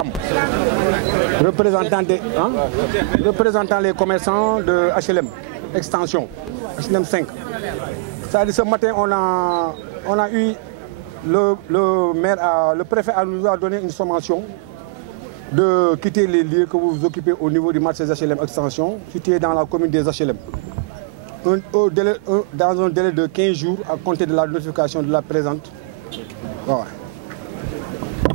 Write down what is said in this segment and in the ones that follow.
Thiam, représentant les commerçants de HLM, extension, HLM 5. C'est-à-dire ce matin, on a eu le préfet nous a donné une sommation de quitter les lieux que vous occupez au niveau du marché des HLM extension, situé dans la commune des HLM. Dans un délai de 15 jours à compter de la notification de la présente. Voilà.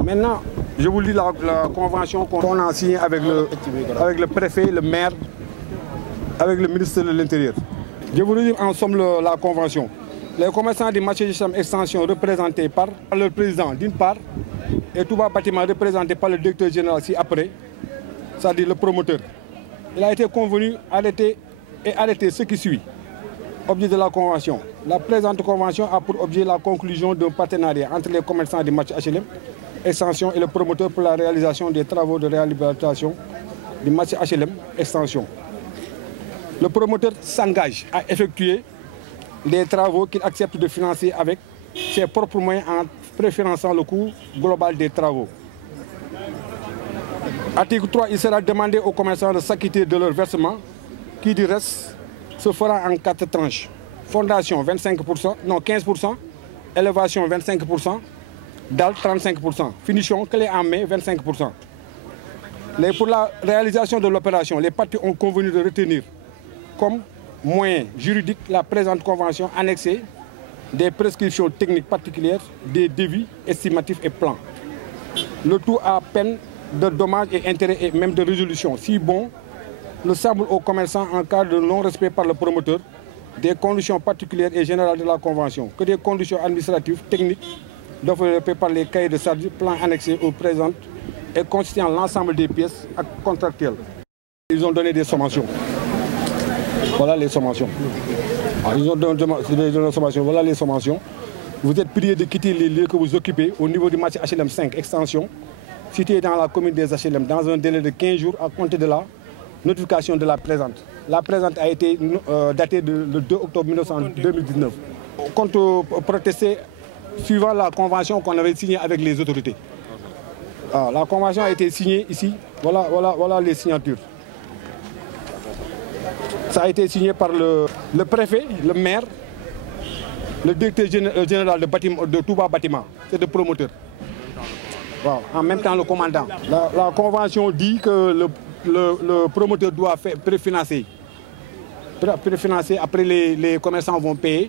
Maintenant, je vous lis la convention qu'on a signée avec le préfet, le maire, avec le ministre de l'Intérieur. Je vous lis en somme la convention. Les commerçants du marché des HLM extension représentés par le président d'une part et Touba Bâtiment représenté par le directeur général ci-après, c'est-à-dire le promoteur. Il a été convenu arrêter ce qui suit. Objet de la convention. La présente convention a pour objet la conclusion d'un partenariat entre les commerçants du marché HLM extension et le promoteur pour la réalisation des travaux de réhabilitation du marché HLM extension. Le promoteur s'engage à effectuer les travaux qu'il accepte de financer avec ses propres moyens en préférençant le coût global des travaux. Article 3, il sera demandé aux commerçants de s'acquitter de leur versement qui du reste se fera en 4 tranches. Fondation 25%, non 15%, élévation 25%, dalle 35%, finition clé en main 25%. Pour la réalisation de l'opération, les parties ont convenu de retenir comme moyen juridique la présente convention annexée des prescriptions techniques particulières, des devis estimatifs et plans. Le tout à peine de dommages et intérêts et même de résolution, si bon le semble aux commerçants en cas de non-respect par le promoteur des conditions particulières et générales de la convention, que des conditions administratives, techniques, développées par les cahiers de charges, plans annexés aux présentes et constituant l'ensemble des pièces contractuelles. Ils ont donné des sommations. Voilà les sommations. Alors, ils ont donné des sommations. Voilà les sommations. Vous êtes prié de quitter les lieux que vous occupez au niveau du marché HLM 5 extension, situé dans la commune des HLM, dans un délai de 15 jours à compter de la notification de la présente. La présente a été datée le 2 octobre 2019. On compte protester suivant la convention qu'on avait signée avec les autorités. Alors, la convention a été signée ici. Voilà les signatures. Ça a été signé par le préfet, le maire, le directeur général de Touba Bâtiment, c'est le promoteur. Voilà. En même temps, le commandant. La convention dit que le promoteur doit préfinancer. Après, les commerçants vont payer.